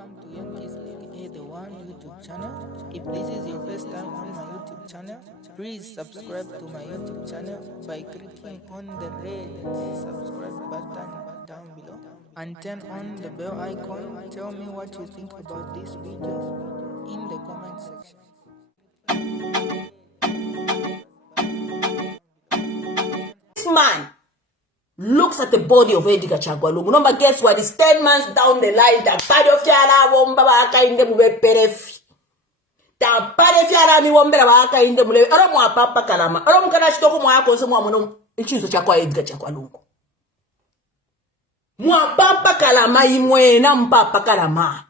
welcome to Young Kizzy, the one YouTube channel. If this is your first time on my YouTube channel, please subscribe to my YouTube channel by clicking on the red subscribe button down below and turn on the bell icon. Tell me what you think about this video in the comment section. This man looks at the body of Edgar Chagwalungu. Number guess what? It's 10 months down the line. The body of Chiar womba baka inde mube perefi. The body of Chiar mi wombera baka inde mule. Aro mwa papa kalama. Aro mkana shitoko mwa konse mwa mwono ichizo chakwa Edgar Chagwalungu. Mwa papa kalama imwe na mpapa kalama.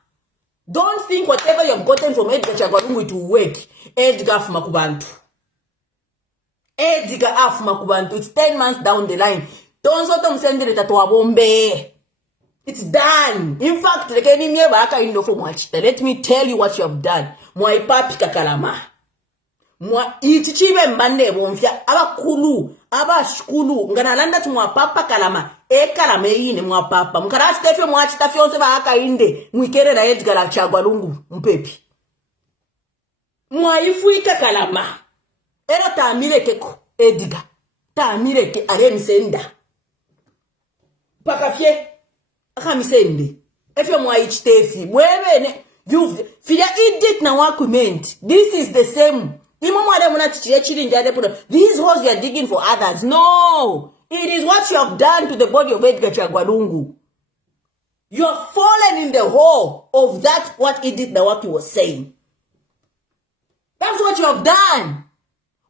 Don't think whatever you've gotten from Edgar Chagwalungu it will work. Edgar afuma kubantu. Edgar afuma kubantu. It's 10 months down the line. Don't so to msendele tatuwa bombe. It's done. In fact, let me tell you what you have done. Mwa ipapi kakalama. Mwa itichibe mbande bomfya. Aba kulu. Aba shkulu. Ngana landa tu mwa papa kalama. Kalama ine mwa papa. Mkara stefe mwa chitafi onse ba haka inde. Mwikere na Edgar Chagwalungu. Mpepi. Mwa ifuika kalama. Ero taamire keko. Edgar. Taamire ke aremsenda. Pakafye akamisende efe mwa ichitefi mwebene you fia edit na wakument. This is the same imo mwade muna chichire chiri njade puno. These holes you are digging for others. No, it is what you have done to the body of Edgar Chagwalungu. You have fallen in the hole of that what Edith Nawaki was saying. That's what you have done.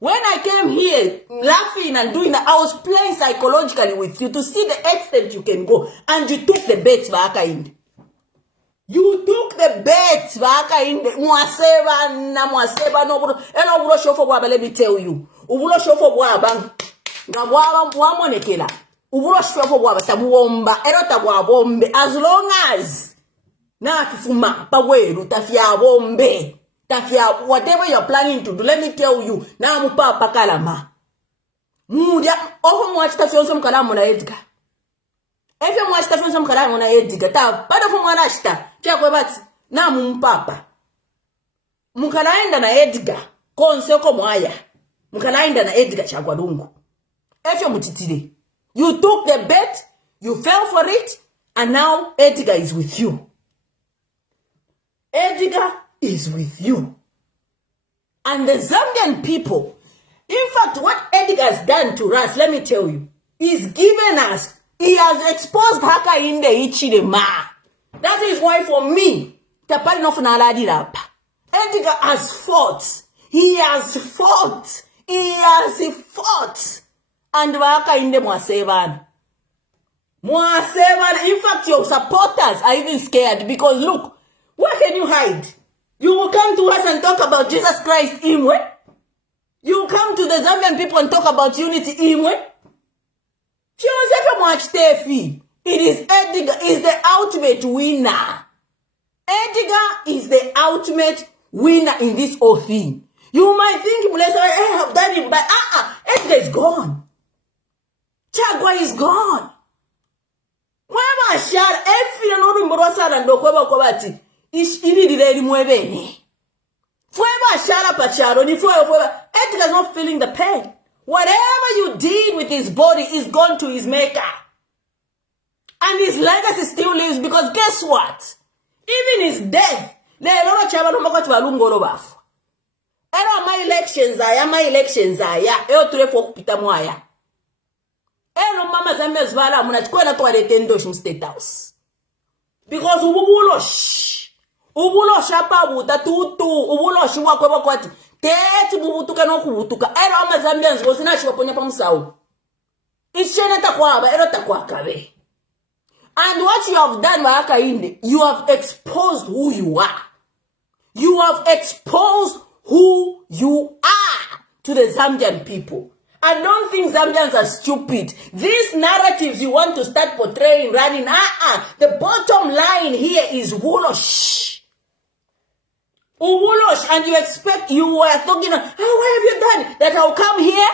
When I came here laughing and doing that, I was playing psychologically with you to see the extent you can go. And you took the bets back in. You took the bets back in. Mwaseba no. Eno ubulo shofo bwaba, let me tell you. Ubulo shofo bwaba. Nga bwaba mwamonekela. Ubulo shofo bwaba tabuomba. Eno tabuabombe. As long as na kifuma paweru tafia bombe. Whatever you're planning to do, let me tell you, na mupa pakalama. Mudia, oho mwachita fionso mkalamu na Edgar. Efe mwachita fionso mkalamu na Edgar. Ta, pada fu mwanashita. Chia kwe bati, na mpapa. Mkalaenda na Edgar. Konseko mwaya. Mkalaenda na Edgar Chagwalungu. Efe mutitile. You took the bet, you fell for it, and now Edgar is with you. Edgar is with you. And the Zambian people, in fact, what Edgar has done to us, let me tell you, he's given us, he has exposed Haka in the Ichirema. That is why for me, Tapari no Funaladi Rapa. Edgar has fought. He has fought. He has fought. And Haka in the Mwasevan. Mwasevan, in fact, your supporters are even scared because look, where can you hide? You will come to us and talk about Jesus Christ, Imwe. You will come to the Zambian people and talk about unity, Imwe. It is Edgar is the ultimate winner. Edgar is the ultimate winner in this whole thing. You might think, I have done it, but Edgar is gone. Chagwa is gone. Where shall every another Mborosa and Dokweba Kwabati? Edgar's not feeling the pain. Whatever you did with his body is gone to his maker. And his legacy still lives because guess what? Even his death, my elections State House. Because ubulo shapa buta tutu ubulo shiwa kweba kwati tete bubutuka no kubutuka ero amazambians go sina shiwa ponya pamusawo ichene takwaba ero takwakabe. And what you have done Waka Inde, you have exposed who you are. You have exposed who you are to the Zambian people. I don't think Zambians are stupid. These narratives you want to start portraying, running, the bottom line here is wulosh. And you expect, you were talking, what have you done? That I'll come here?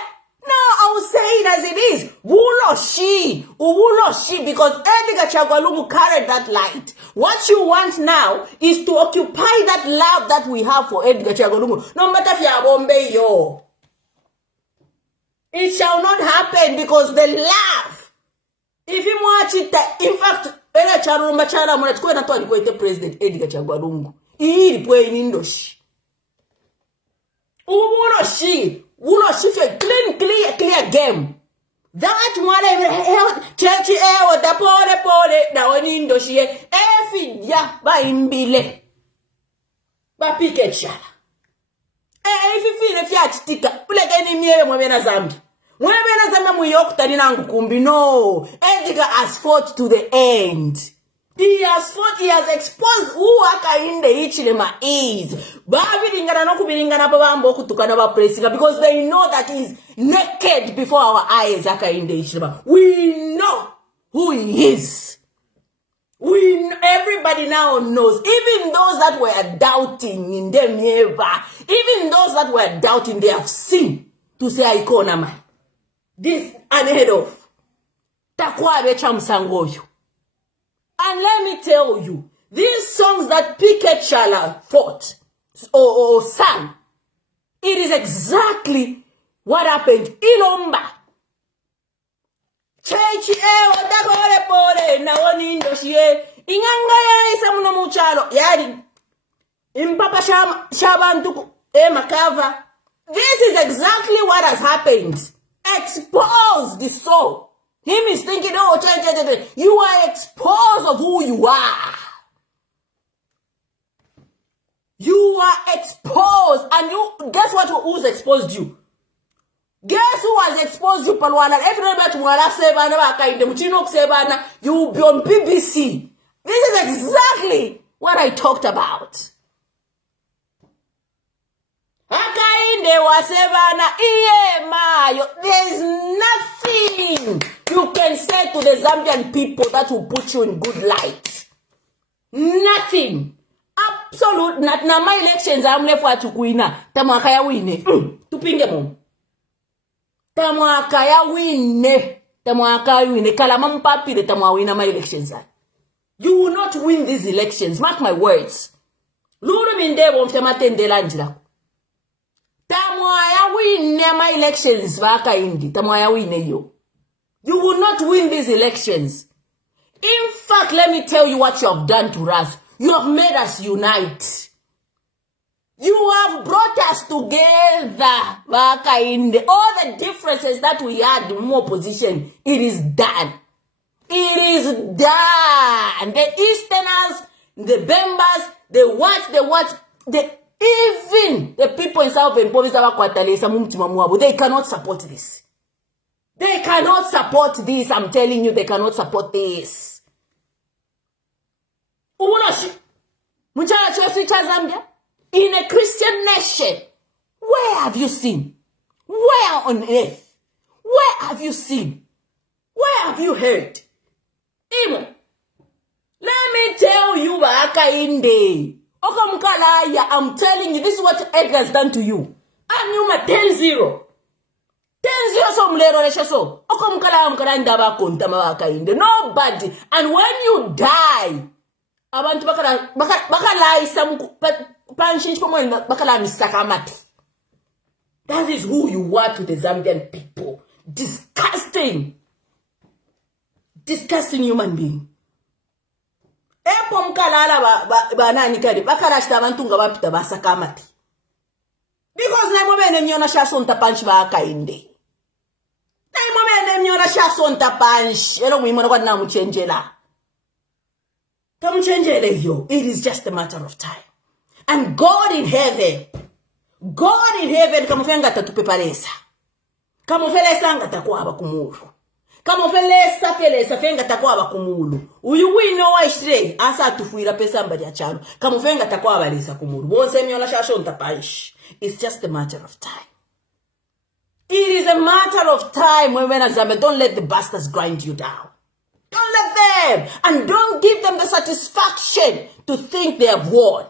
No, I'll say it as it is. Wulo she, because Edgar Chagwalumu carried that light. What you want now is to occupy that love that we have for Edgar Chagwalumu. No matter if you are Bombay, yo. It shall not happen because the love. If you watch it, in fact, Edgar Chagwalumu, President Edgar Chagwalumu. He playing Indoshi. Wulo she for clear game. That one church or the pole na oni Indoshi ya ba imbile ba piketchala. If you feel tika pule gani miye mwebena zambi. Mwebena zambi muyokutani na ngukumbi. No. Edgar has fought to the end. He has fought, he has exposed who Akainde Ichilema is. Because they know that he is naked before our eyes, Akainde Ichilema. We know who he is. Everybody now knows. Even those that were doubting in them never. Even those that were doubting, they have seen to say Aikona man. This unheard of. Takwa becha msangoyo. And let me tell you, these songs that Piquet Chala fought or sang, it is exactly what happened. Ilomba. Chechi otakole pole na oni Indoshie. Inganga ya isa muno muchalo. Yadi. Impapa shabantuku makava. This is exactly what has happened. Expose the soul. Him is thinking, oh, you are exposed of who you are. You are exposed. And you, guess what? Who's exposed you? Guess who has exposed you, Palwana? You will be on BBC. This is exactly what I talked about. There's nothing you can say to the Zambian people that will put you in good light. Nothing. Absolute. Na my elections amle for tukuina. Tamwaka ya wine. Tupinge mo. Tamwaka ya wine. Tamwaka ya wine. Kalama mpapire tamwa wina my elections. You will not win these elections. Mark my words. Luru mindebo mfyamatende lanjila. Tamwaya win my elections baka indi. Tamwaya win yo. You will not win these elections. In fact, let me tell you what you have done to us. You have made us unite. You have brought us together baka indi. All the differences that we had in more position, it is done. It is done. The Easterners, the Bembas, even the people in South and Province they cannot support this. They cannot support this. I'm telling you, they cannot support this. In a Christian nation, where have you seen? Where on earth? Where have you seen? Where have you heard? Imo, let me tell you, Akainde. I'm telling you, this is what Edgar has done to you. And you ma 10-0. 10-0 so mlero leshaso. Nobody. And when you die, abantu bakala isamu panshinch bakala misakamati. That is who you are to the Zambian people. Disgusting. Disgusting human being. Epo mkalala banani kadi bakala shtabantunga bapita basakamati. Because na momene mnyona shasonta panch ba Akainde. Na momene mnyona shasonta panch ero mwimona kwa na mchenjela. Tamuchenjele yo. It is just a matter of time. And God in heaven kamufenga tatupeparesa. Kamufelesa ngatakuwa abakumuru. Kamufelesa fenga takuwa abakumuru. Uyu wino wa ishire asa tufuira pesa mbali ya chalo. Kamufenga takuwa abalesa kumuru. Bonse myola shasonta panch. It's just a matter of time. It is a matter of time when Zambian, don't let the bastards grind you down. Don't let them. And don't give them the satisfaction to think they have won.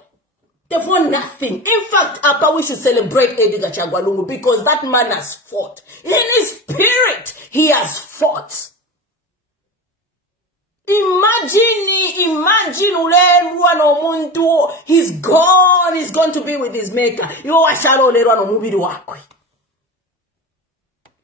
They've won nothing. In fact, Abba, we should celebrate Edgar Chagwalungu because that man has fought. In his spirit, he has fought. Imagine ulerwa no muntu, he's gone to be with his maker. Yo washalo ulerwa no mubiri wakwe.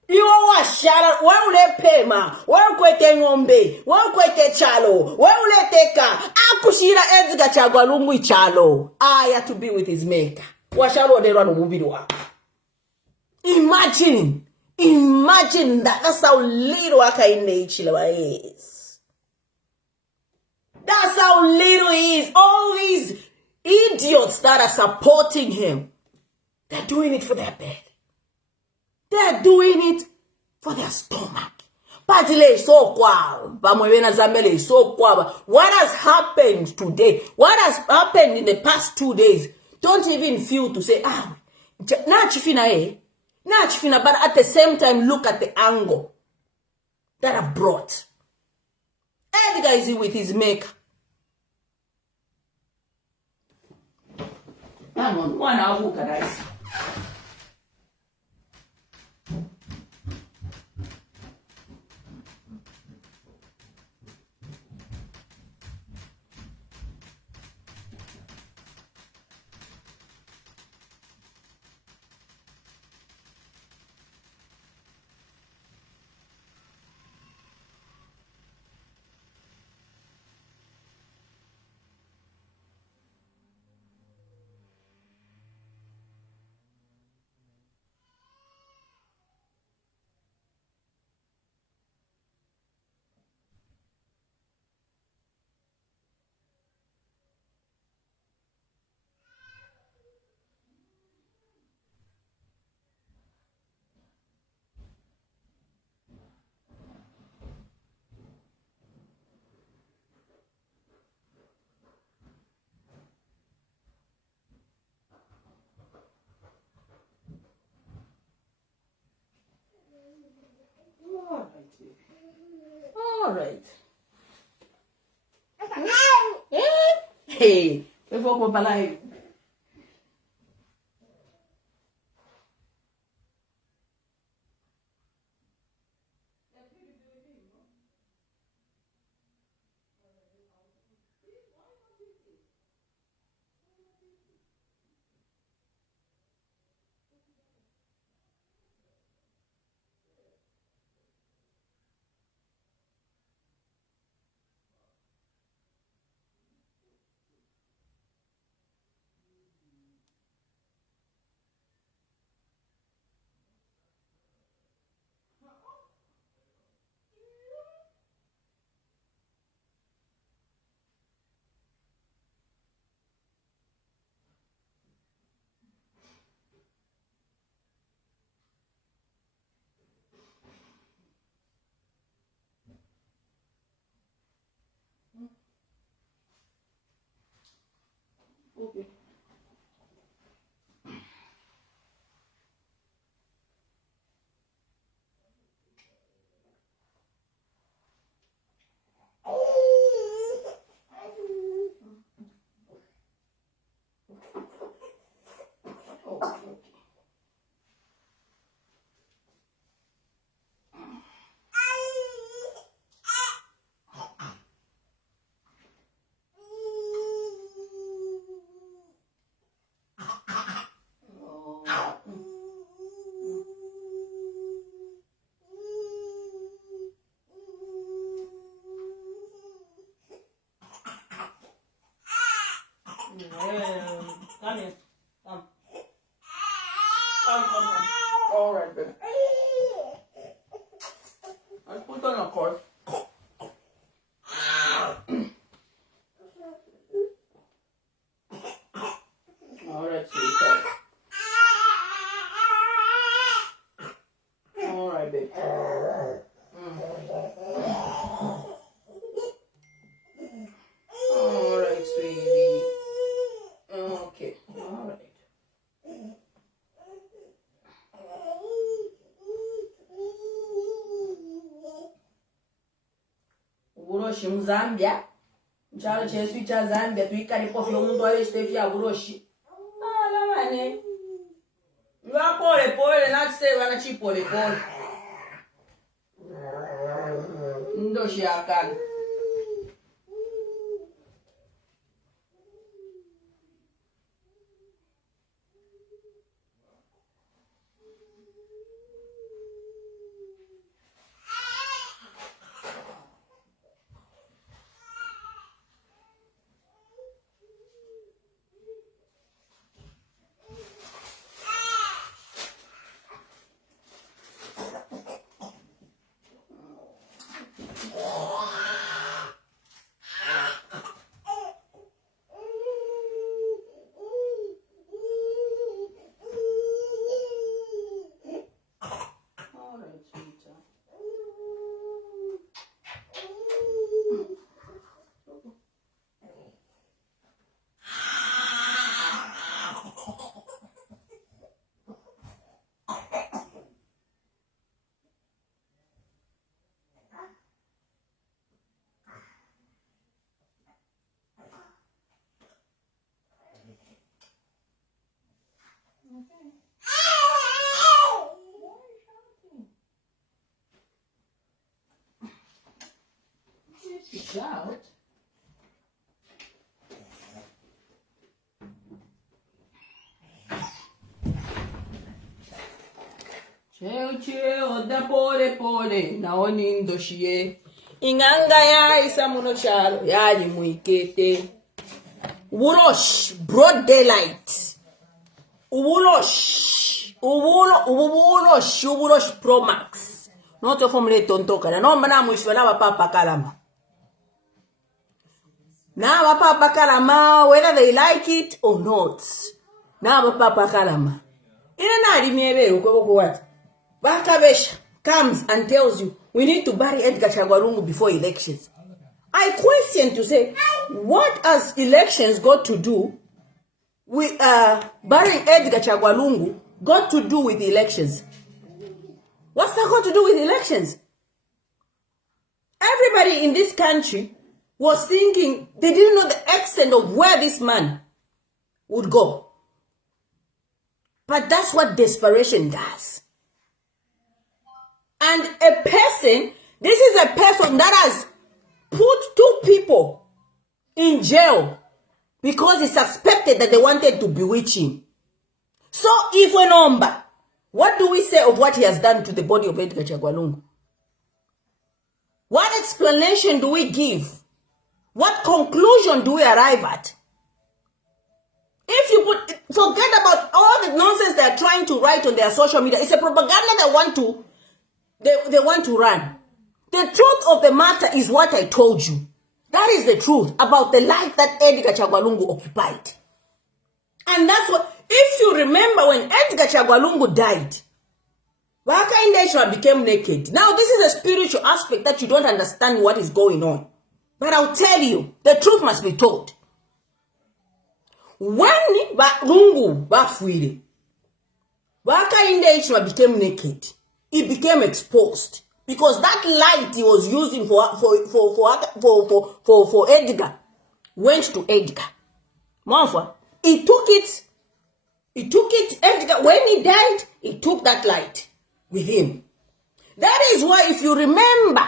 Yo washalo, ulepema, kwete ngombe, kwete chalo, uleteka, akushira Edgar Chagwalungu chalo. I had to be with his maker. Washalo ulerwa no mubiri wakwe. Imagine that. That's how little Akainde Ichilewa is. That's how little he is. All these idiots that are supporting him, they're doing it for their bed. They're doing it for their stomach. What has happened today? What has happened in the past 2 days? Don't even feel to say, but at the same time, look at the angle that I've brought. Edgar is with his maker. Hang on, one hour, guys. All right. Hey, before we go okay. Come here. Come. Come. All right, baby. Let's put on a cord. All right, sweetheart. All right, baby. All right, sweetie. Okay. All right. Uburoshi mu Zambia. Mchalo chesu cha Zambia tuikali kofi omuntu wale stefi ya uburoshi. Pole, not say when she pole. Ndo shiakan. Shout. Cheo da pole naoni ndoshie inganga ya isamuno chalo yali muikete uburosh broad daylight uburosh pro max noto formule tontoka na nomba na mwishwa na papa kalama na papa kalama whether they like it or not na papa kalama ina na limebe ukoko what Bakabesha comes and tells you, we need to bury Edgar Chagwalungu before elections. I question to say, what has elections got to do with burying Edgar Chagwalungu got to do with the elections? What's that got to do with elections? Everybody in this country was thinking, they didn't know the extent of where this man would go. But that's what desperation does. And a person, this is a person that has put 2 people in jail because he suspected that they wanted to bewitch him. So if we number, what do we say of what he has done to the body of Edgar Chagwalungu? What explanation do we give? What conclusion do we arrive at? If you forget about all the nonsense they are trying to write on their social media, it's a propaganda they want to run. The truth of the matter is what I told you. That is the truth about the life that Edgar Chagwalungu occupied. And that's what, if you remember when Edgar Chagwalungu died, Waka Indeshwa became naked. Now this is a spiritual aspect that you don't understand what is going on. But I'll tell you, the truth must be told. When Lungu Bafwiri, Waka Indeshwa became naked, it became exposed because that light he was using for Edgar went to Edgar. Mafwa, he took it. Edgar, when he died, he took that light with him. That is why, if you remember,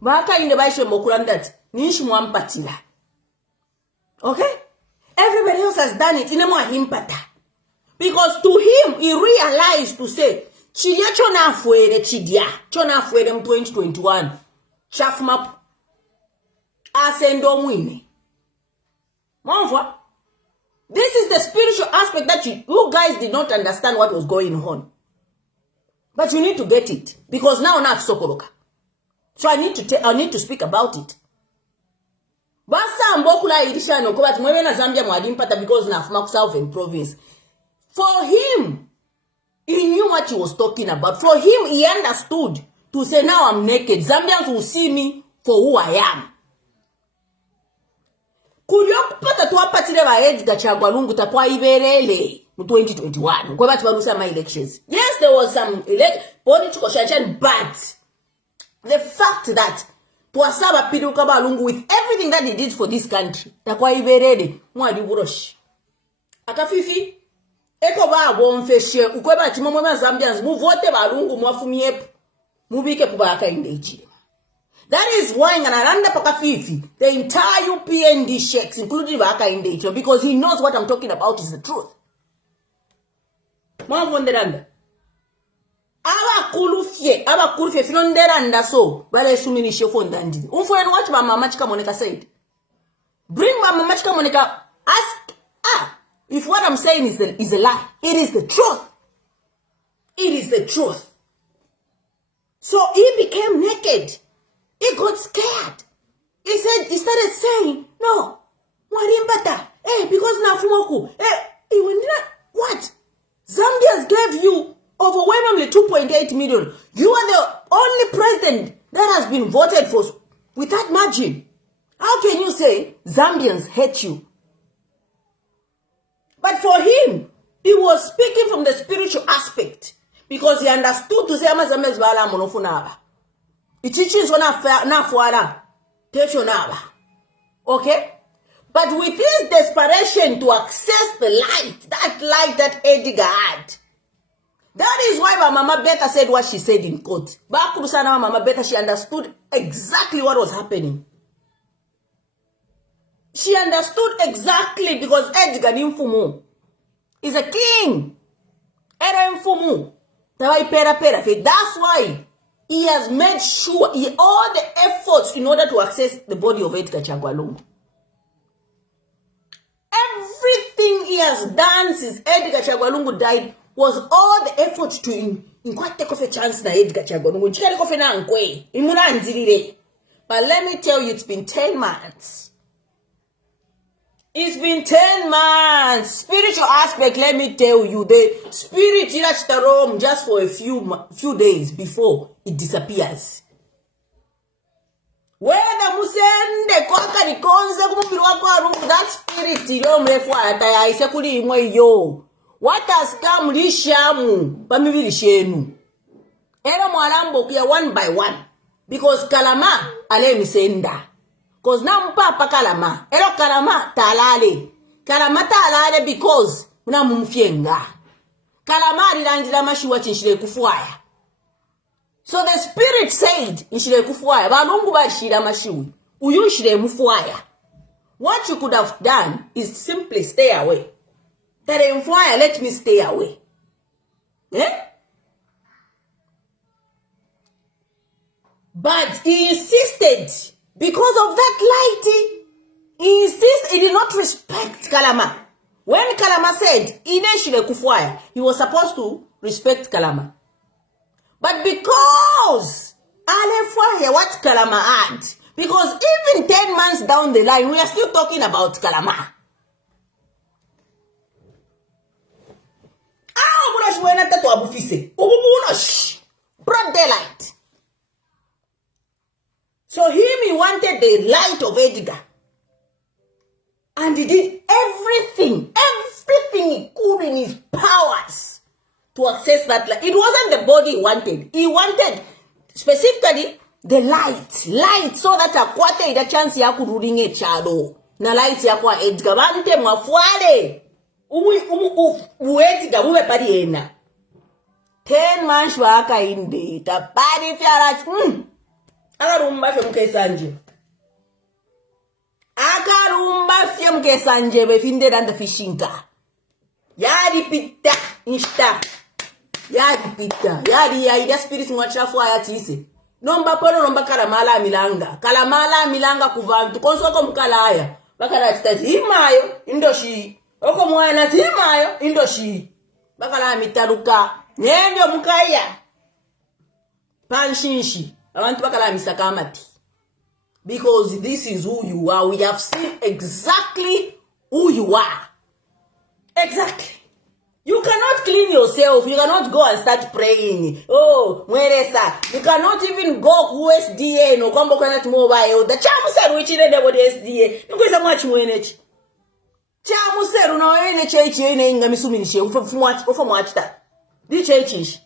Baka in the Bible Mokulan that Nishmuam Patila. Okay? Everybody else has done it in a more himpata. Because to him, he realized to say, Chiya chona fuere chidia, chona fuere 2021. Chafmap asendo mwine. Mwanfwa? This is the spiritual aspect that you guys did not understand what was going on. But you need to get it. Because now not sokoroka. So I need to speak about it. Basa mbokula irishano kwa mwewe na Zambia mwadimpata because na afuma Southern province. For him, he knew what he was talking about. For him, he understood to say, now I'm naked. Zambians will see me for who I am. Kuliokupata tuwapatile wa Edgar Chagwalungu takwa iberele mu 2021. Kwa batu barusa my elections. Yes, there was some political shanction, but the fact that tuwasaba piruka balungu with everything that he did for this country takwa iberele mwadi buroshi. Akafifi eko babo mfeshe ukweba timo mwa Zambians muvote balungu mwafumiepo mubike kubaka indechile. That is why nganaranda paka fifi the entire UPND sheikhs including baka indechile because he knows what I'm talking about is the truth. Mwavonderanda abakulufye finonderanda so brother sumini shefo ndandi umfweni what mama chika Monica said. Bring mama chika Monica, ask if what I'm saying is a lie. It is the truth. It is the truth. So he became naked. He got scared. He started saying, no, mwarimbata, because na fumoku, what? Zambians gave you overwhelmingly 2.8 million. You are the only president that has been voted for with that margin. How can you say Zambians hate you? But for him, he was speaking from the spiritual aspect because he understood to say Zambians bala monofunaba. It teaches on na fuara naba. Okay? But with his desperation to access the light, that Edgar had, that is why my Mama Beta said what she said in court. Bakurusana Mama Beta, she understood exactly what was happening. She understood exactly because Edgar Nimfumu is a king. Era Mfumu. That's why he has made sure all the efforts in order to access the body of Edgar Chagwalungu. Everything he has done since Edgar Chagwalungu died was all the efforts to take off a chance na Edgar Chagwalungu. But let me tell you, it's been 10 months. It's been 10 months. Spiritual aspect, let me tell you, the spirit reached the Rome just for a few days before it disappears. Whether musende kwaka nikonze kumupirwa kwa rungu, that spirit ilomrefu ataya isekuli imwe yo. What has come lishamu pamibili shenu. Ero mwalambo kia one by one. Because kalama ale misenda. Because na mpapa kalama. Ero kalama talale. Kalama talale because muna mumfienga. Kalama alilandila mashiwa chinshile kufuaya. So the spirit said, nshile kufuaya. Balungu bashira mashiwi. Uyushile mufuaya. What you could have done is simply stay away. Tare mfuaya, let me stay away. But he insisted, because of that lighting, he did not respect Kalama. When Kalama said, Ineshile kufuaya, he was supposed to respect Kalama. But because Alefuaya, what Kalama had, because even 10 months down the line, we are still talking about Kalama. Broad daylight. So he wanted the light of Edgar. And he did everything he could in his powers to access that light. It wasn't the body he wanted. He wanted specifically the light. Light so that akwate ida chance ya kururinge chado. Na light ya kwa Edgar. Bante mwafuale. Edgar uwe pari ena. 10 months waka indi. Tapari fiara. Akarumba fye mkesanje. Akarumba fye mkesanje befinde danda fishinka. Yadi pita insta. Yadi pita. Yadi ya ida spirit mwachafu ayatise. Nomba pono nomba kalamala milanga. Kalamala milanga kuvantu. Konsoko mkalaya. Bakala chitaji himayo indoshi. Oko mwana himayo indoshi. Bakala mitaruka. Nyenyo mkaya. Panshinshi. Abantu bakala misakamati. Because this is who you are. We have seen exactly who you are. Exactly. You cannot clean yourself. You cannot go and start praying. Oh, mweresa. You cannot even go USDA. No, come back to mobile. The chamu said which is the SDA. You go so much mwenechi. Chamu said no ene chechi ene inga misuminishe. Ufa mwachita. Di chechish.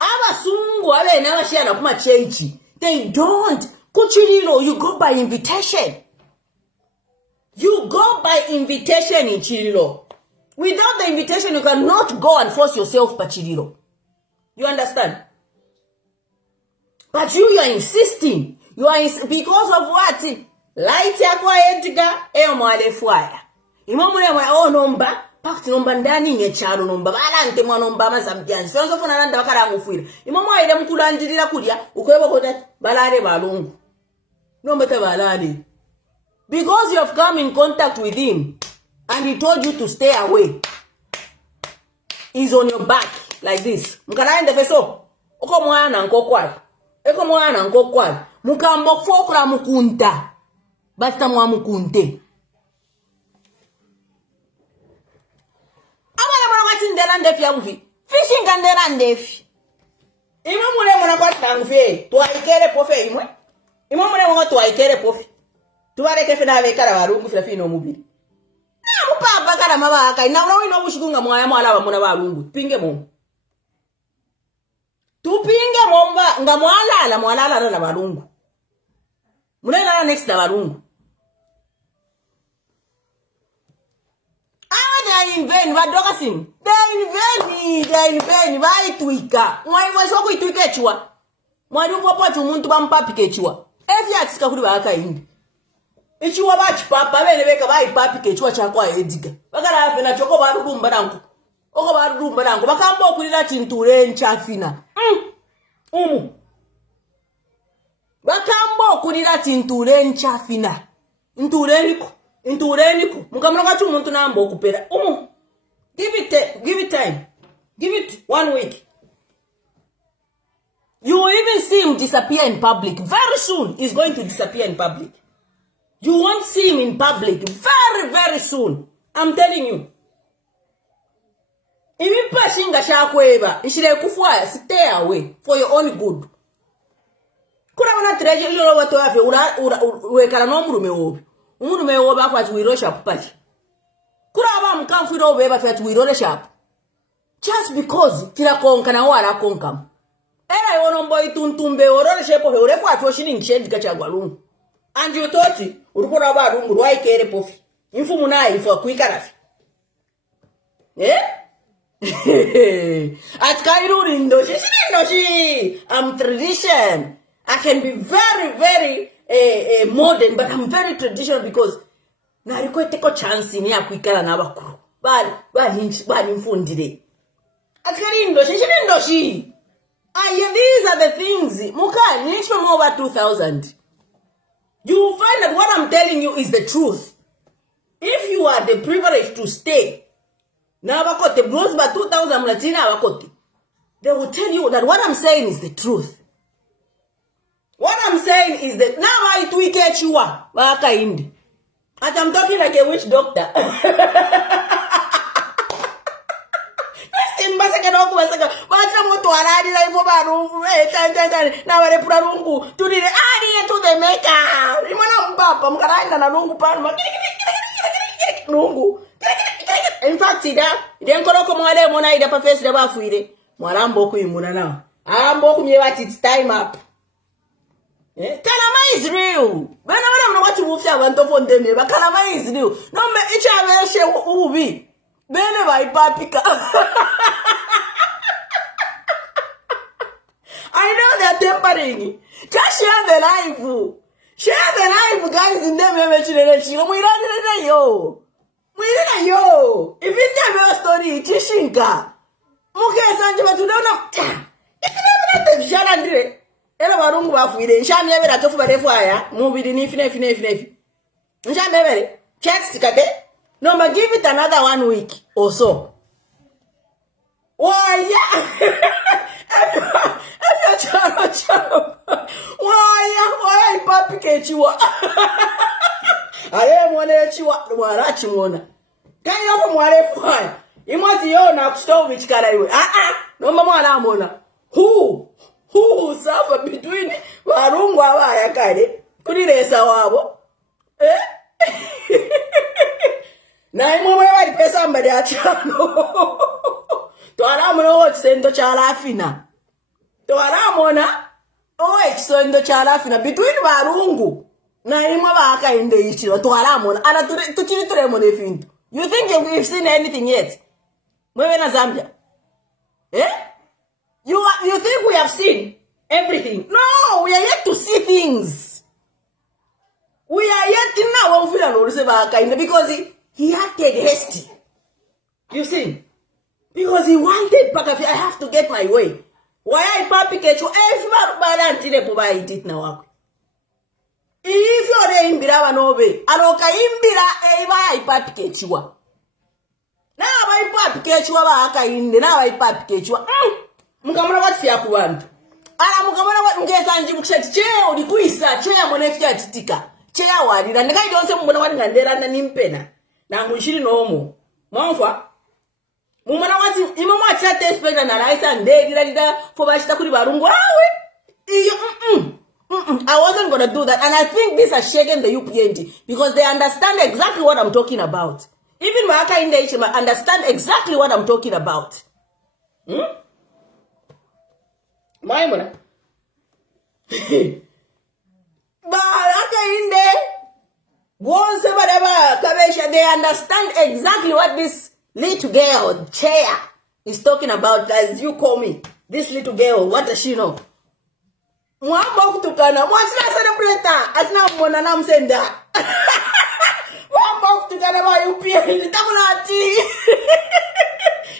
Abasungu abe na bashana kuma chechi. They don't. Kuchililo, you go by invitation. You go by invitation in Chililo. Without the invitation, you cannot go and force yourself pachiriro. You understand? But you are insisting. Because of what? Light yakwa Edgar, mwale fwaya. Imamule mwa nomba, pakti nomba ndani nyecharo nomba, balante mwa nomba mazambianzi. Fionso funa nanda wakara ngufuira. Imamwa ide mkulanjirira kudia, ukweba kota balare balungu. Nomba te balare. Because you have come in contact with him, and he told you to stay away. He's on your back, like this. Mkana ende feso. Oko mwana nkokwai. Eko mwana nkokwai. Mukambo fokura mukunta. Basta mwa mukunte. Amana mwana wati ndera ndefi ya mufi. Fishing kandera ndefi. Ima mune mwana kwa tangufi. Tuwaikere pofe imwe. Ima mune mwana tuwaikere pofe. Tuware kefe na wekara warungu filafi no mubili. Na mupapa kara mabaka. Ina ino bushikunga mwala wa muna warungu. Pinge mo. Tupinge momba. Nga mwala na warungu. Mune na next na warungu. They in vain, wadoka sing. They in vain, vaituika. Mwaiwesoko ituike chua. Mwadungu wapotu muntu bampapi kechua. Efi atisika kuri waka indi. Ichua bachi papa, wene weka bai papi kechua chakwa ediga. Wakala afina choko barurumba nangu. Oko barurumba nangu. Wakambo kurira chinture nchafina. Wakambo kurira chinture nchafina. Intureniku. Mukamroka tu muntu na ambo kupera. Give it time. Give it 1 week. You will even see him disappear in public. Very soon, he's going to disappear in public. You won't see him in public very, very soon. I'm telling you. If you passing a shakweva, you should kufwaya, stay away for your own good. Kuna wana treasure you know what to have. Wekala no murume obi. Murume obi afat wiro sharp patch. Kuna aba mkamfiro obi afat wiro sharp. Just because kila konka na wala konka. Era yono boy tuntumbe orore shepo he urefu atoshini ngishendi kachagwa lungu. And you thought urukora ba lungu rwai kere pofi. Infu munai for kwikarafi. At Kairuri ndoshi. I'm tradition. I can be very, very modern, but I'm very traditional because na riko teko chance ni ya kwikara na abakuru. Bali mfundire. At Kairuri ndoshi. Yeah, these are the things. Muka, you from over 2,000. You will find that what I'm telling you is the truth. If you are the privilege to stay, now abakote blows by 2,000 Latina abakote, they will tell you that what I'm saying is the truth. What I'm saying is that now I tweak chua waka indi. And I'm talking like a witch doctor. Basaka no kubasaka bacha moto aradi na ifo barungu na wale pura rungu tudire adi to the maker imana mbapa mkaranda na rungu pan rungu in fact ida nkoroko mwale mona ida pa face da bafuire mwalambo kuyimuna na ambo kumye what it's time up Kalama is real. When I'm not watching wolves I want to phone them but Kalama is real. No me icha she ubi bene vai papika. I know they're tempering. Just share the life. Share the life, guys, in them mentioning we don't yo. We don't yo. If you tell a story, Chishinka. Okay, Sanjima, to know. If you never let them Ela warungu bafuire. Nshami yabera atofu barefaya. Mubidi ni fine. Nshami yabere. Checks kate. No, but give it another 1 week or so. Why, yeah. Why, papi kechiwa. Aye mwana chiwa warachi mwana. Kani yako mwale fine. Imwati yo na kustow which kala iwe. No mama na mwana. Who suffer between warungu abaya kale kuliresa wabo na imwe bali pesa mbali achano twaramona otsendo chalafina twaramona otsendo chalafina between warungu na imwe baka inde ichiro twaramona ana tukiri turemo nefinto You think we've seen anything yet? Mwewe na Zambia. Eh? You think we have seen everything? No, we are yet to see things. We are yet to now because he acted hasty. You see? Because he wanted Pakafi, I have to get my way. Why I papi kecho everybody did now. If you're imbira wanobe, aloka imbira I papi kechua. Now I papi kechua aka inde, now I papi kechua. Mukamana what ya kuwantu. Ala mukamana what mgesa nji mukshati cheo likuisa chea monefia titika. Chea wadi na ngai donse mbona wadi ngandera na nimpena. Na ngishiri no homo. Mwanfa mumana wati imama achate expect na raisa ndege dida for bashita kuri barungu awe. I wasn't going to do that. And I think this has shaken the UPND because they understand exactly what I'm talking about. Even Maaka in the HM understand exactly what I'm talking about. Maimuna. Maaka in there. Once whatever, they understand exactly what this little girl, Chiar, is talking about, as you call me. This little girl, what does she know? Mwamba kutukana, mwasina celebrata, asina mwana na msenda. Mwamba kutukana wa UPND, tamulati.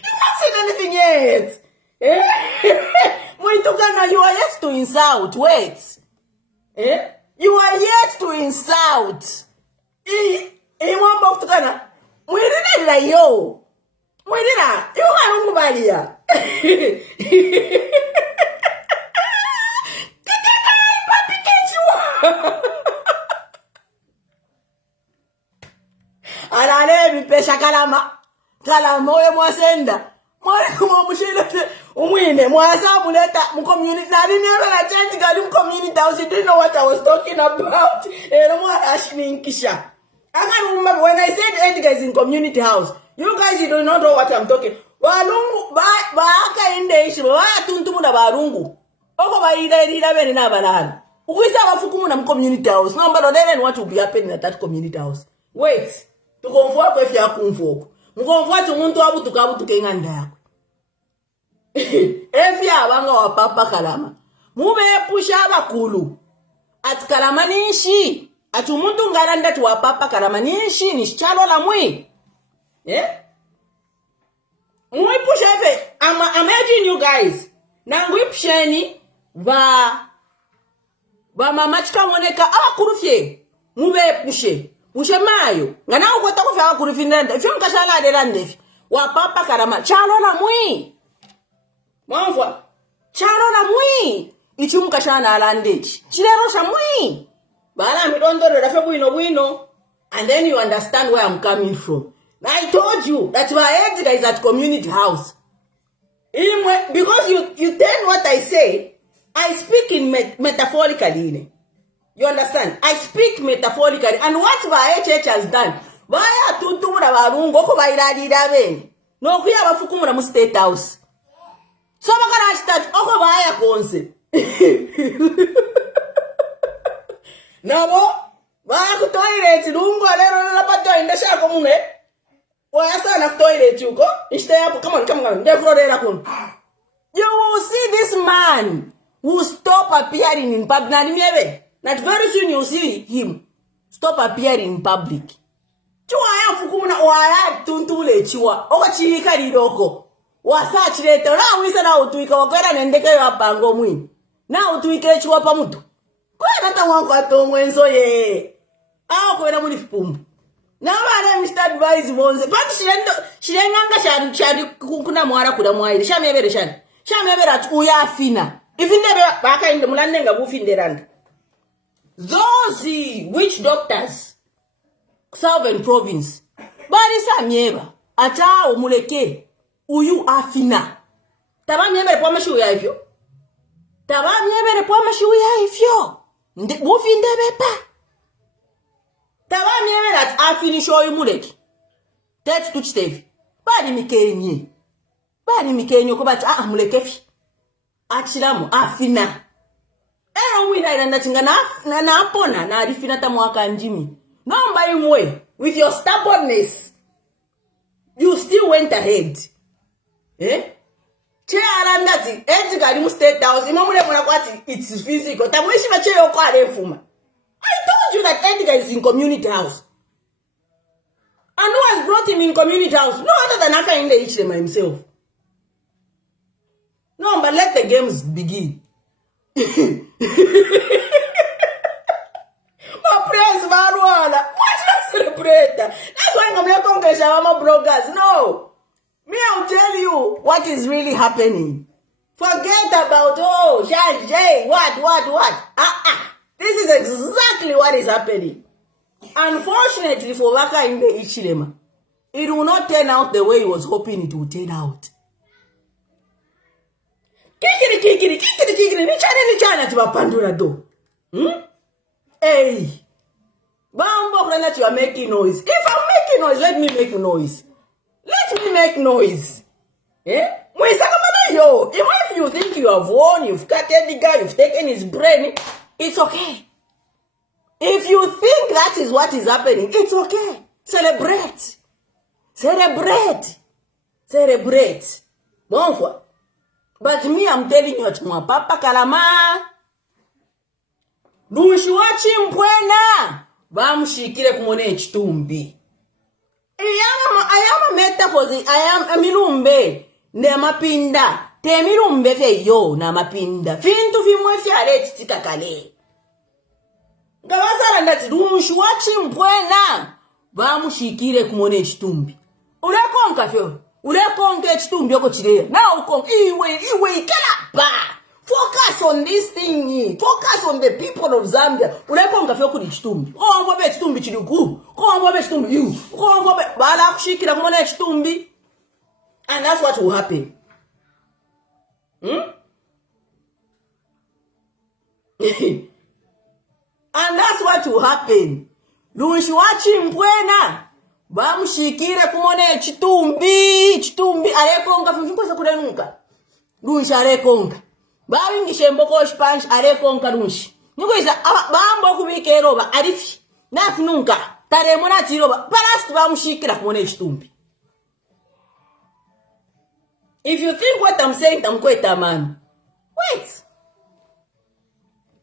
You haven't seen anything yet. Mwitukana, you are yet to insult, wait. You are yet to insult. Mwamba kutukana, mwirina yo. Mwirina, you are ungubalia. Anane bipesha kalama oye mwasenda mwale kumwamushile umwine mwasa muleta mcommunity na nini na change gali mcommunity house. You didn't know what I was talking about. Ashininkisha. I can't remember when I said Edgar is in community house. You guys, you do not know what I'm talking. Barungu baaka indeishi ba tuntumu na barungu oko baida bene na balana ukwisa bafukumu na community house. No, but they don't want to be happening at that community house. Wait. Tukomfwa kwa fya kumfoko. Mukomfwa tumuntu abutuka inganda yako. Efya abanga wa papa kalama. Mube pusha abakulu. At kalama nishi. Atu umuntu ngaranda tu wa papa kalama nishi ni chalo la mwi. Mwe pusha efe. I'm urging you guys. Nangwi psheni va mama chika moneka abakurufye. Mube pushe. Ushe mayo ngana ukota kufya kurifindenda fyo nkashala adelande wa papa karama chalo na mwi mwanfwa chalo na mwi ichum kashana alandechi chilero sha mwi bala midondoro da bwino and then you understand where I'm coming from. I told you that my head is at community house because you tell what I say. I speak in metaphorically. You understand? I speak metaphorically. And what my church has done, why tuntumura barungo ko bairadi dabe no kuya bafukumura mu state house. So bakara start oko baya konse. Nabo ba ku toilet lungo lero la pato indesha ko mune. Waya sana toilet yuko. Ishte hapo come on. Ndefrorera kun. You will see this man who stop appearing in public. That very soon you'll see him stop appearing in public. Chua ya fukumuna waya tuntule chua. Oka chirika lidoko. Wasa chilete. Na wisa na utuika wakwela nendeke ya pango mwini. Na utuike chua pa mutu. Kwa nata wangu ato mwenso ye. Awa kwela mwini fipumbu. Na wale Mr. Advice mwonze. Pati shirenganga shari kuna mwara kuda mwaili. Shamebere shani. Shamebere atu uya afina. Ifindebe baka inde mulanenga bufinde randa. Those witch doctors, Southern Province, barisa mieba, ata omuleke, uyu afina. Taba miebere kwa mashu ya ifyo. Mufi ndebe pa. Taba miebere at afini show yu muleke. Tet tuchitevi. Bari mikenye kubata muleke fi. Achilamu afina. Mwina iranda tinga na apona na arifina ta mwaka njimi. Nomba imwe with your stubbornness. You still went ahead. Eh? Chiar ndati Edgar mu State House imamule mwana kwati it's physical. Tamwishi macheyo kwa refuma. I told you that Edgar is in community house. And who has brought him in community house? No other than Akainde Ichilema himself. No, but let the games begin. My praise Maruana. Why should I celebrate that? That's why I'm not going to Shawama bloggers. No. Me, I'll tell you what is really happening. Forget about, oh, Jay, what? This is exactly what is happening. Unfortunately for Akainde Ichilema, it will not turn out the way he was hoping it would turn out. Kikiri, nichana tibapandura do. Hey. Bambo that you are making noise. If I'm making noise, let me make noise. Let me make noise. Eh? Yo, even if you think you have won, you've cut the guy, you've taken his brain, it's okay. If you think that is what is happening, it's okay. Celebrate. Bonfwa. But me, I'm telling you, my papa kalama. Lushi wachi mpwena. Bamushikire kumone chitumbi. I am a metaphor. I am a milumbe. Ne mapinda. Te milumbe fe yo na mapinda. Fintu fimwe fiare chitika kale. Gawasara ndati lushi wachi mpwena. Bamushikire kumone chitumbi. Urekonka fyo. Urekonke chitumbi yoko chidea. Now iwe ikelapa. Focus on this thing. Focus on the people of Zambia. Urekonka fyo kuri chitumbi. Ngwabe chitumbi chidukuru. Ngwabe chitumbi you. Ngwabe bala kushikira kumone chitumbi. And that's what will happen. And that's what will happen. Lunshiwachi mpwena. Bamushikire kumone chitumbi arekonga fimfikoza kurenuka lunshi arekonga babingishe mboko spanch arekonga lunshi nikoiza bambo kubikeroba arifi nafununka taremona tiroba parasti bamushikira kumone chitumbi. If you think what I'm saying tamkweta man, wait.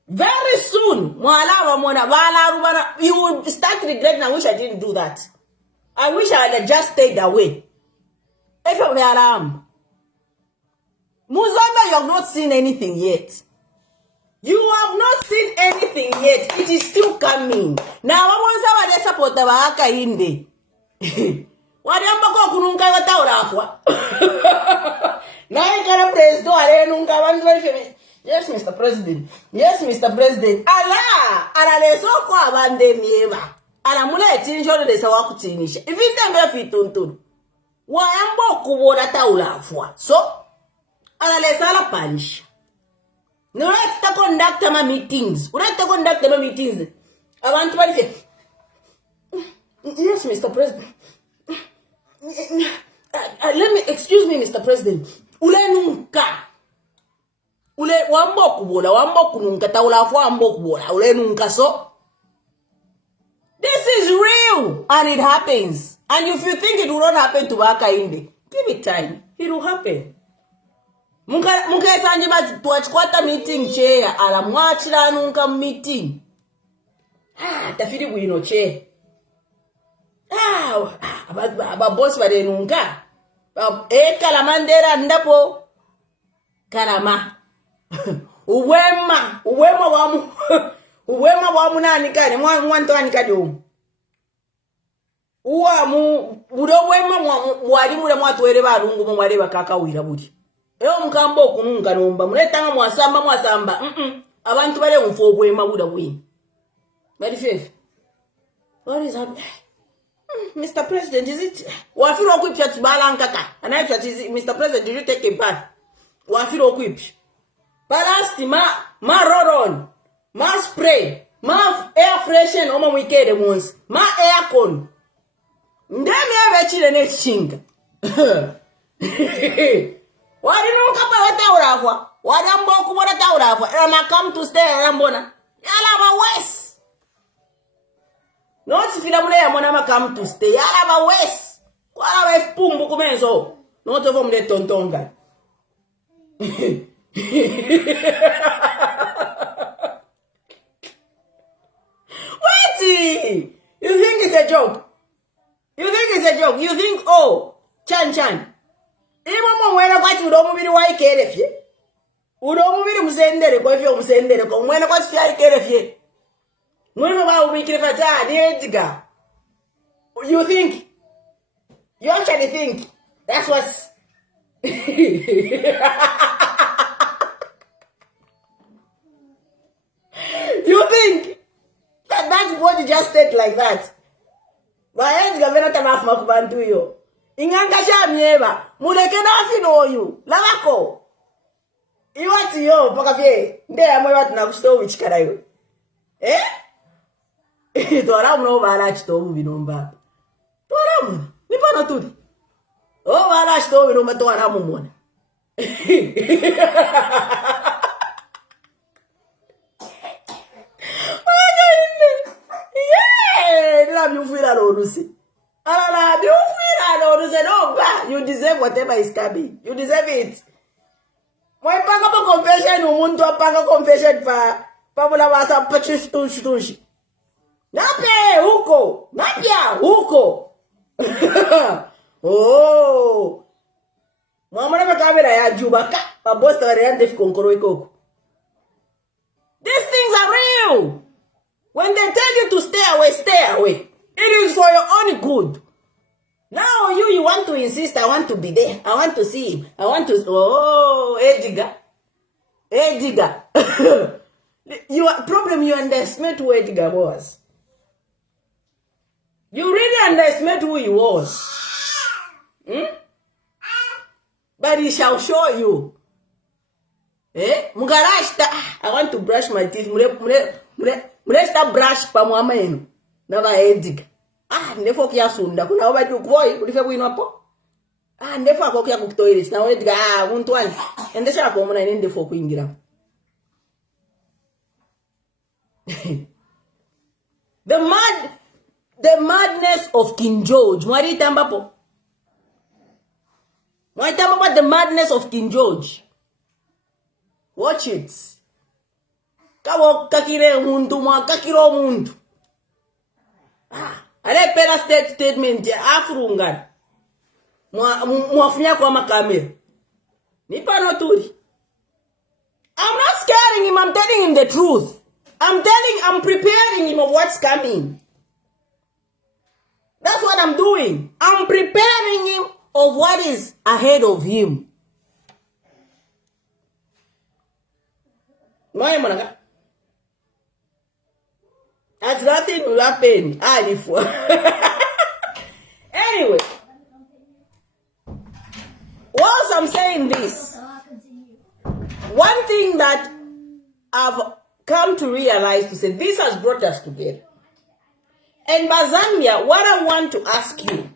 Very soon mwala mwana bala rubana you will start regretting. I wish I didn't do that. I wish I had just stayed away. If you are Muzamba, you have not seen anything yet. You have not seen anything yet. It is still coming. Now, I want to support the Akainde. What am I going to Yes, Mr. President. Yes, Mr. President. Allah! Allah, so kwa bande miema. Ala muna etinjolo de sawa kutinisha. Ifinde mbele fituntunu. Wayambo kubola taula afwa. So, ala lesala panisha. Nurata conduct ma meetings. Urata conduct ma meetings. Abantu bali say, yes, Mr. President. Excuse me, Mr. President. Ule nunka. Ule wambo kununka taula afwa wambo kubola. Ule nunka so. This is real and it happens. And if you think it will not happen to Akainde, give it time. It will happen. Munga sanje ba tuachkwata meeting chair ala mwachira nunka meeting. Tafiri bwino chair. Aba boss bade nunka. Kala mandera ndapo karama. Uwema wamu. Uwema wamu nani kani mwanto ani kadi umu. Udo wema mwari mure mwatwere barungu mwari bakaka wira buri. Eo mkambo kununga nomba muletanga mwasamba. Abantu bale mfo bwema buda bwini. Very fair. What is happening? Mr. President, is it? Wafiro okwipya tubalanka ka. Anaipya Mr. President, did you take a bath? Wafiro okwipya. Balasti ma roron. Ma spray. Ma air freshen oma wikede once. Ma aircon. Ndemi ebe chile ne chinga. Wadi nuka pa wata urafwa. Wadi amboku wata urafwa. Rama come to stay rambona. Yala ba west. Not if you ya mwana ma come to stay. Yala ba west. Kwala wa spumbu kumenzo. Not over the tontonga. What? You think it's a joke? You think it's a joke? You think, oh, Chan. Ima mwena kwa udomu biri wa ikere fye. Udomu biri msendere kwa fye msendere kwa mwena kwa fye ikere fye. Mwena wa ubikire fata ni Edgar. You think? You actually think that's what's you think that's what you just said like that? Bayenzi gavena tanafu kubantu yo. Inganga sha mieba. Muleke nafi no you. Lavako. Iwati yo paka fye. Nde amwe watu na kusto wichikara yo. Tora mno bala chito binomba. Tora mno. Nipa no tudi. Oh bala chito binomba tora mumona. You deserve whatever is coming. You deserve it. Mwen panga pa confession umuntu apanga confession pa mula wasa pa tushi. Napia huko. Oh. Mwana pa kamera ya juba ka pa bosta variante konkoro ikoko. These things are real. When they tell you to stay away. It is for your own good. Now you want to insist, I want to be there. I want to see him. Oh, Edgar. You underestimate who Edgar was. You really underestimate who he was. But he shall show you. Mugarashta, I want to brush my teeth. Muresta brush pa mwama yenu. Nava Edgar. Ndefo kia sunda. Kuna oba tu kwoi. Ulife wino hapo. Ndefo ako kia kukutoiris. Na Edgar, untuani. Endesha ako muna ndefo kuingira. The madness of King George. Mwarita mbapo. The madness of King George. Watch it. Kawo kakire muntu kakiro muntu. Ale pera statement ya afrungan. Mwafunya kwa makamera. Nipa no turi. I'm not scaring him, I'm telling him the truth. I'm preparing him of what's coming. That's what I'm doing. I'm preparing him of what is ahead of him. That's nothing will happen. Anyway, whilst I'm saying this, one thing that I've come to realize to say, this has brought us together. And Bazambia, what I want to ask you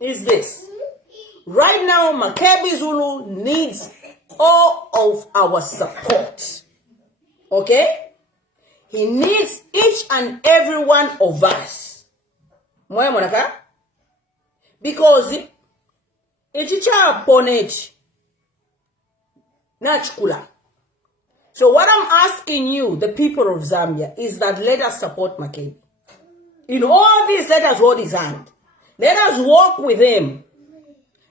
is this. Right now, Makebi Zulu needs all of our support. Okay? He needs each and every one of us. Because ichicha ponech nachkula. So what I'm asking you, the people of Zambia, is that let us support Makebi. In all this, let us hold his hand. Let us walk with him.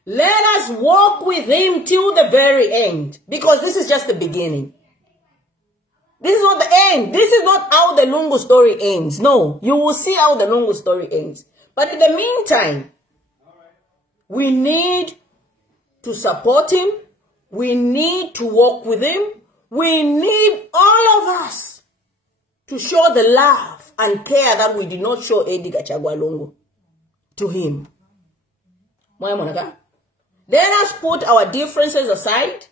Let us walk with him till the very end. Because this is just the beginning. This is not the end. This is not how the Lungu story ends. No, you will see how the Lungu story ends. But in the meantime, we need to support him. We need to walk with him. We need all of us to show the love and care that we did not show Edgar Chagwa Lungu to him. Let us put our differences aside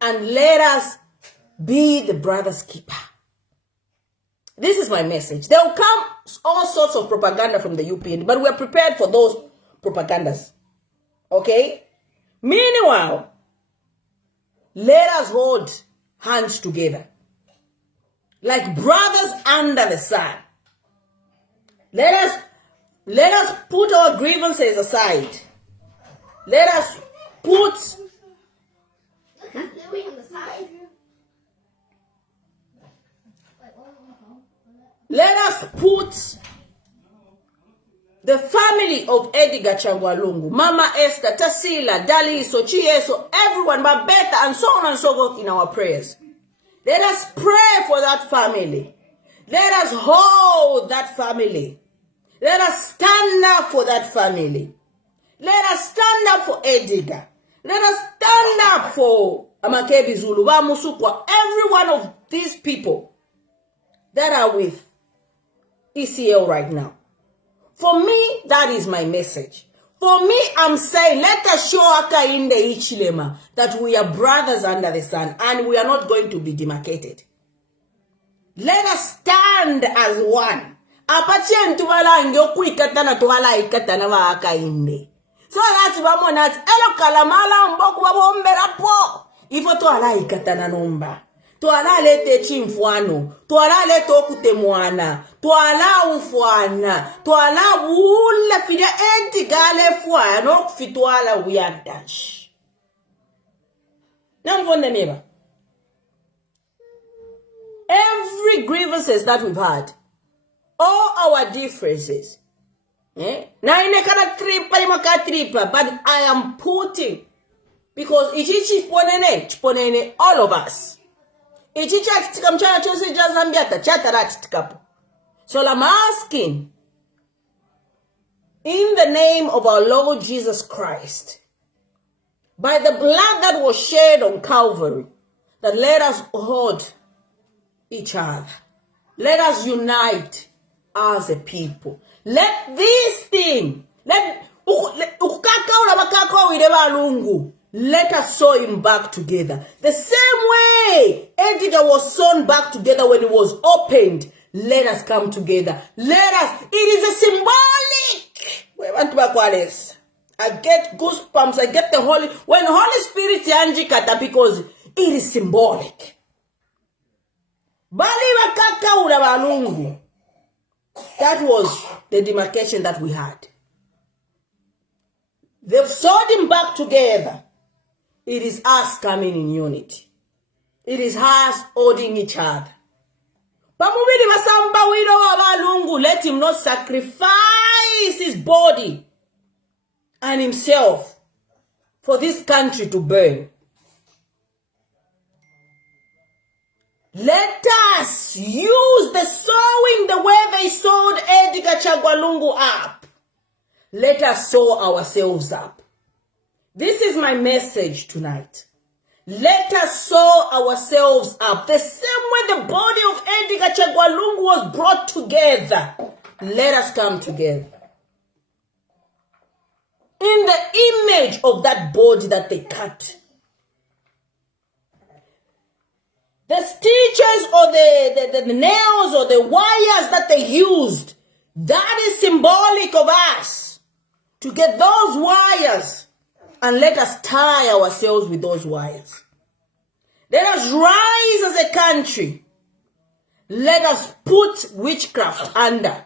and let us be the brother's keeper. This is my message. There will come all sorts of propaganda from the UPND, but we're prepared for those propagandas. Okay? Meanwhile, let us hold hands together. Like brothers under the sun. Let us put our grievances aside Let us put the family of Edgar Chagwalungu, Mama Esther, Tasila, Daliso, Chieso, everyone, Babetta, and so on and so forth in our prayers. Let us pray for that family. Let us hold that family. Let us stand up for that family. Let us stand up for Edgar. Let us stand up for Makebi Zulu, Musukwa, every one of these people that are with ECL right now. For me, that is my message. For me, I'm saying, let us show Aka in the Ichilema that we are brothers under the sun and we are not going to be demarcated. Let us stand as one. Apache ntuwala ngyoku ikatana tuwala ikatana wa Aka inde. So that's why elo kalamala mboku wabombera po. Ifo tuwala ikatana nomba. Tuwala lete chimfuano. Tuwala lete okutemwana. Tuwala ufuana. Tuwala wula fide enti gale fuano fituala wiyantash. Namfonde neba. Every grievances that we've had, all our differences, na ine kana tripa, but I am putting, because ichichi chponene all of us. Ichichi tikamchana chose jazambiata chatarat tikapo. So I'm asking, in the name of our Lord Jesus Christ, by the blood that was shed on Calvary, that let us hold each other. Let us unite as a people. Let this thing, let us sew him back together. The same way Edgar was sewn back together when it was opened. Let us come together. Let us. It is a symbolic. I get goosebumps. I get the when Holy Spirit yanji kata, because it is symbolic. That was the demarcation that we had. They've sewed him back together. It is us coming in unity. It is us holding each other. Let him not sacrifice his body and himself for this country to burn. Let us use the sewing the way they sewed Edgar Chagwalungu up. Let us sew ourselves up. This is my message tonight. Let us sew ourselves up. The same way the body of Edgar Chagwalungu was brought together. Let us come together. In the image of that body that they cut. The stitches or the nails or the wires that they used, that is symbolic of us. To get those wires and let us tie ourselves with those wires. Let us rise as a country. Let us put witchcraft under.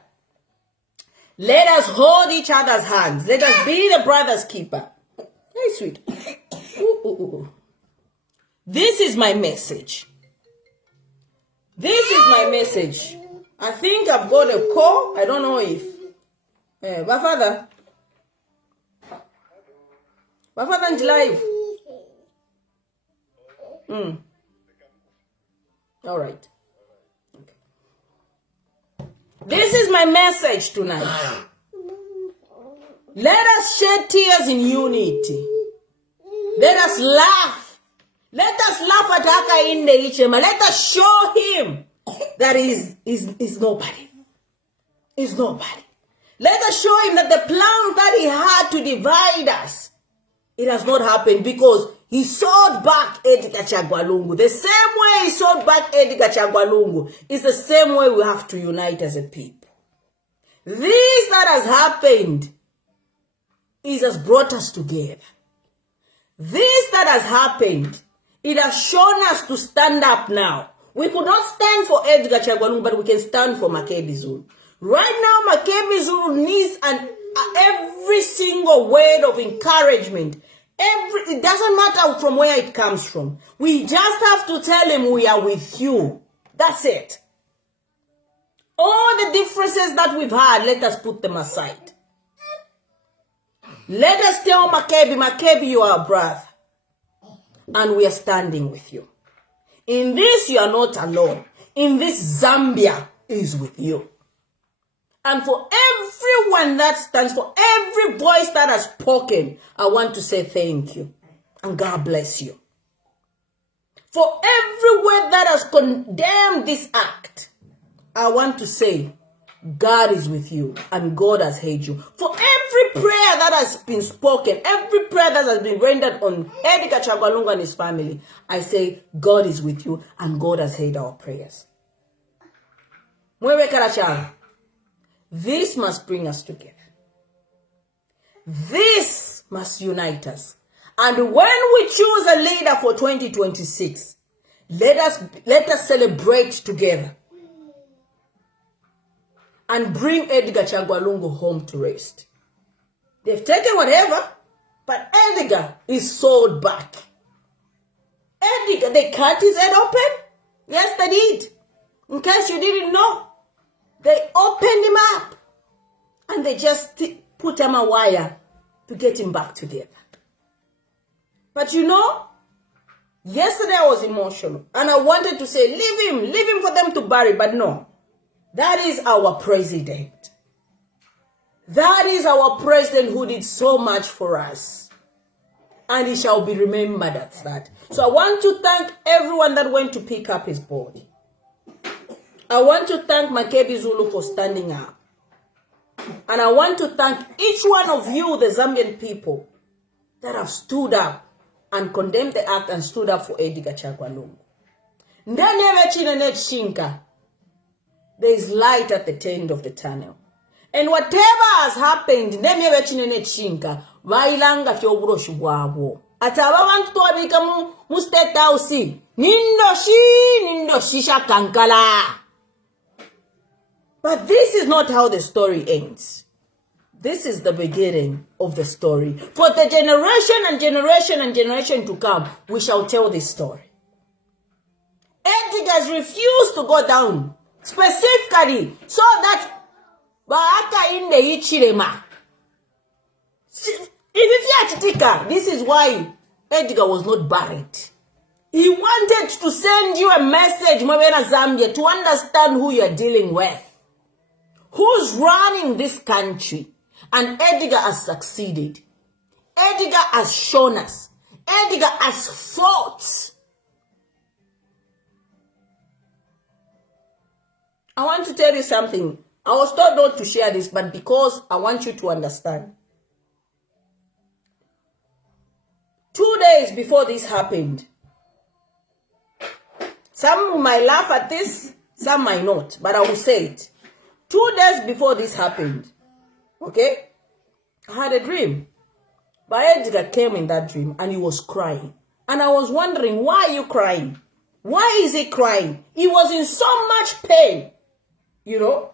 Let us hold each other's hands. Let us be the brother's keeper. Hey, sweet. Ooh. This is my message. This is my message. I think I've got a call. I don't know if. My father. My father's live. All right. Okay. This is my message tonight. Let us shed tears in unity. Let us laugh. Let us laugh at Aka in the Ichema. Let us show him that is nobody. Is nobody. Let us show him that the plan that he had to divide us, it has not happened because he sewed back Edgar Chagwalungu. The same way he sewed back Edgar Chagwalungu is the same way we have to unite as a people. This that has happened has brought us together. This that has happened, it has shown us to stand up now. We could not stand for Edgar Chagwalungu, but we can stand for Makebi Zulu. Right now, Makebi Zulu needs every single word of encouragement. It doesn't matter from where it comes from. We just have to tell him we are with you. That's it. All the differences that we've had, let us put them aside. Let us tell Makebi, you are a brother. And we are standing with you. In this, you are not alone. In this, Zambia is with you. And for everyone that stands, for every voice that has spoken, I want to say thank you. And God bless you. For every word that has condemned this act, I want to say, God is with you and God has heard you. For every prayer that has been spoken, every prayer that has been rendered on Edgar Chagwalungu and his family, I say, God is with you and God has heard our prayers. This must bring us together. This must unite us. And when we choose a leader for 2026, let us celebrate together and bring Edgar Chagwalungu home to rest. They've taken whatever, but Edgar is sold back. Edgar, they cut his head open? Yes, they did. In case you didn't know, they opened him up and they just put him a wire to get him back together. But you know, yesterday I was emotional and I wanted to say, leave him for them to bury, but no. That is our president. That is our president who did so much for us. And he shall be remembered as that. So I want to thank everyone that went to pick up his body. I want to thank Makebi Zulu for standing up. And I want to thank each one of you, the Zambian people, that have stood up and condemned the act and stood up for Edgar Chagwalungu. There is light at the end of the tunnel. And whatever has happened, ataba bantu twabika mu state house nindoshi shakankala. But this is not how the story ends. This is the beginning of the story. For the generation and generation and generation to come, we shall tell this story. Edgar has refused to go down, specifically so that Baaka in the Ichirema. This is why Edgar was not buried. He wanted to send you a message, Mabena Zambia, to understand who you are dealing with. Who's running this country? And Edgar has succeeded. Edgar has shown us. Edgar has fought. I want to tell you something. I was told not to share this, but because I want you to understand. 2 days before this happened, some might laugh at this, some might not, but I will say it. 2 days before this happened, okay, I had a dream. But Edgar came in that dream and he was crying. And I was wondering, why are you crying? Why is he crying? He was in so much pain, you know.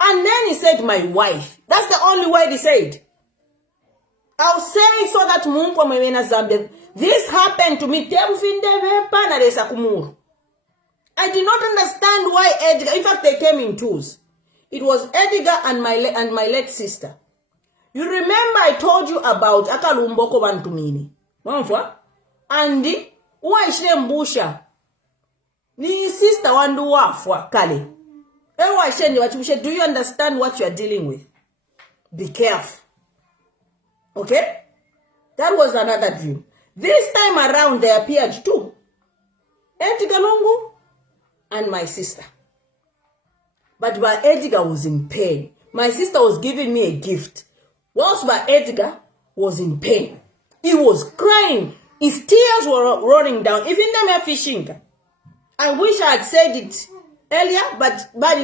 And then he said, my wife. That's the only word he said. I'll say so that this happened to me. I did not understand why Edgar. In fact, they came in twos. It was Edgar and my late sister. You remember I told you about Akalumboko Bantumini. Andi, why Mbusha? Ni sister wandu wafwa kale. Do you understand what you are dealing with? Be careful. Okay? That was another dream. This time around, they appeared two. Edgar Lungu and my sister. But my Edgar was in pain. My sister was giving me a gift. Whilst my Edgar was in pain. He was crying. His tears were running down. Even them fishing. I wish I had said it earlier, but without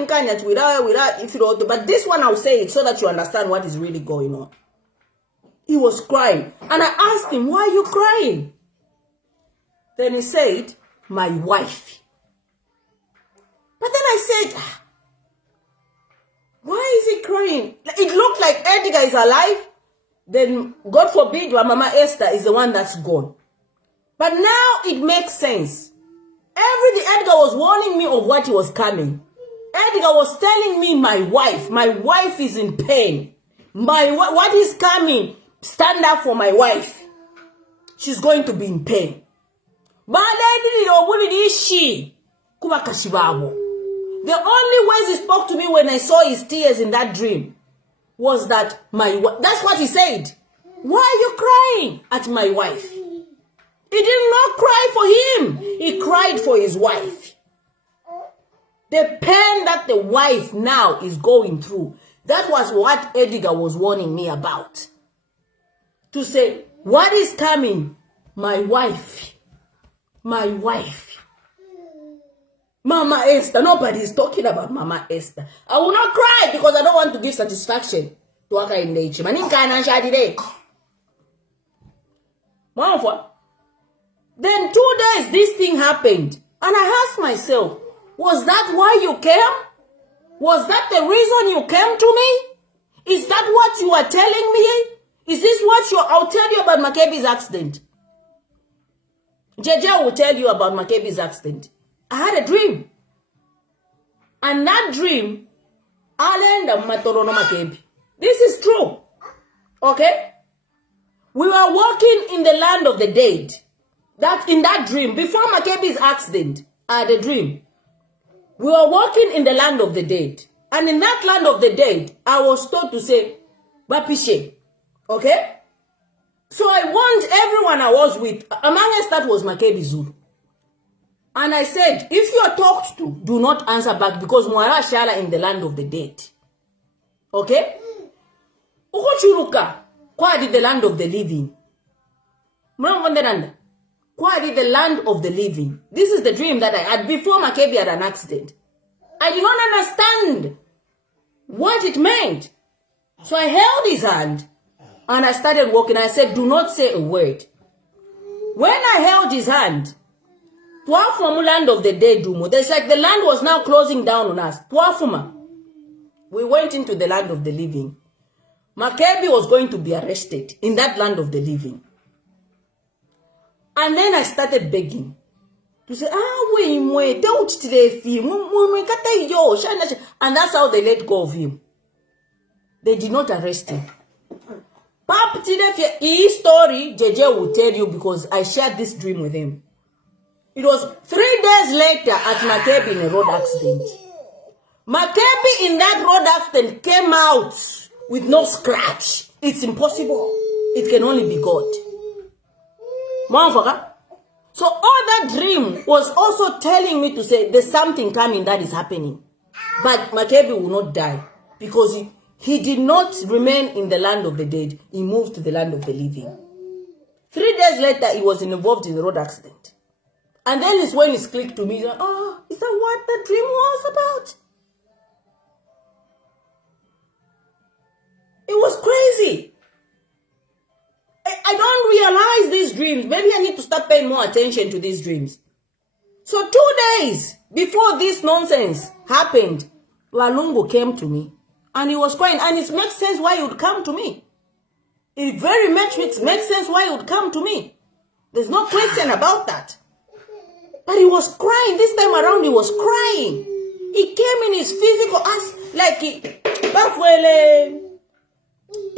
this one I'll say it so that you understand what is really going on. He was crying. And I asked him, why are you crying? Then he said, my wife. But then I said, Why is he crying? It looked like Edgar is alive. Then, God forbid, Mama Esther is the one that's gone. But now it makes sense. Edgar was warning me of what was coming. Edgar was telling me my wife is in pain. What is coming? Stand up for my wife. She's going to be in pain. The only words he spoke to me when I saw his tears in that dream was that that's what he said. Why are you crying at my wife? He did not cry for him. He cried for his wife. The pain that the wife now is going through. That was what Edgar was warning me about. To say, what is coming? My wife. My wife. Mama Esther. Nobody is talking about Mama Esther. I will not cry because I don't want to give satisfaction to Aka in nature. Then 2 days this thing happened. And I asked myself, was that why you came? Was that the reason you came to me? Is that what you are telling me? Is this what I'll tell you about Makebi's accident? JJ will tell you about Makebi's accident. I had a dream. And that dream, Makebi. This is true. Okay? We were walking in the land of the dead. That in that dream, before Makebi's accident, I had a dream. We were walking in the land of the dead. And in that land of the dead, I was told to say, Bapishe. Okay? So I warned everyone I was with, among us that was Makebi Zulu. And I said, if you are talked to, do not answer back because Mwara Shala in the land of the dead. Okay? Ukochuruka, kwa di the land of the living. Kwa di the land of the living. This is the dream that I had before Makebi had an accident. I did not understand what it meant. So I held his hand and I started walking. I said, do not say a word. When I held his hand, from land of the dead, there's like the land was now closing down on us. We went into the land of the living. Makebi was going to be arrested in that land of the living. And then I started begging to say, don't today, and that's how they let go of him. They did not arrest him. His story, JJ will tell you because I shared this dream with him. It was 3 days later at Makebi in a road accident. Makebi in that road accident came out with no scratch. It's impossible. It can only be God. So all that dream was also telling me to say there's something coming that is happening. But Makebi will not die because he did not remain in the land of the dead. He moved to the land of the living. 3 days later, he was involved in the road accident. And then it's when it's clicked to me, is that what the dream was about? It was crazy. I don't realize these dreams. Maybe I need to start paying more attention to these dreams. So 2 days before this nonsense happened, Walungu came to me. And he was crying. And it makes sense why he would come to me. It very much makes sense why he would come to me. There's no question about that. But he was crying. This time around, he was crying. He came in his physical ass, like it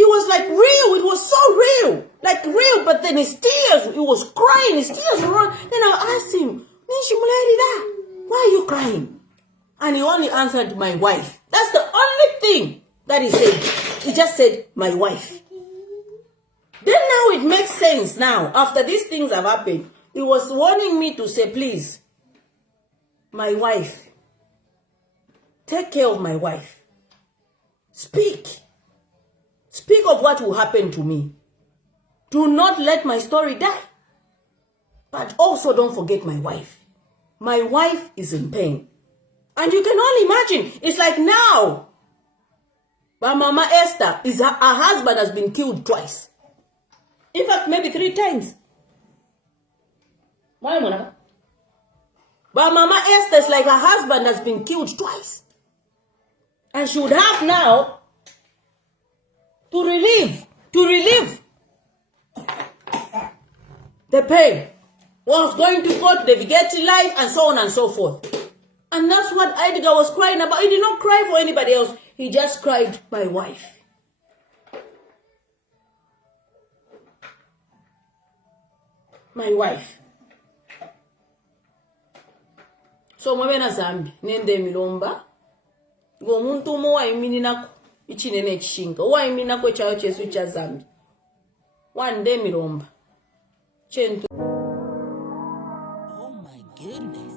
was like real. It was so real. Like real, but then his tears, he was crying. His tears were running. Then I asked him, why are you crying? And he only answered, my wife. That's the only thing that he said. He just said, my wife. Then now it makes sense now. After these things have happened, he was warning me to say, please, my wife, take care of my wife. Speak. Speak of what will happen to me. Do not let my story die. But also don't forget my wife. My wife is in pain. And you can only imagine, it's like now, but Mama Esther, her husband has been killed twice. In fact, maybe 3 times. Why, Mona? But Mama Esther is like her husband has been killed twice. and she would have now to relieve the pain. Was going to court, they get life, and so on and so forth. And that's what Edgar was crying about. He did not cry for anybody else. He just cried, my wife. My wife. So mwena zambi nende milomba ngo muntu mo waimini nako ichinene echishinga waimini nako chayo chesu cha zambi wande milomba chentu. Oh my goodness.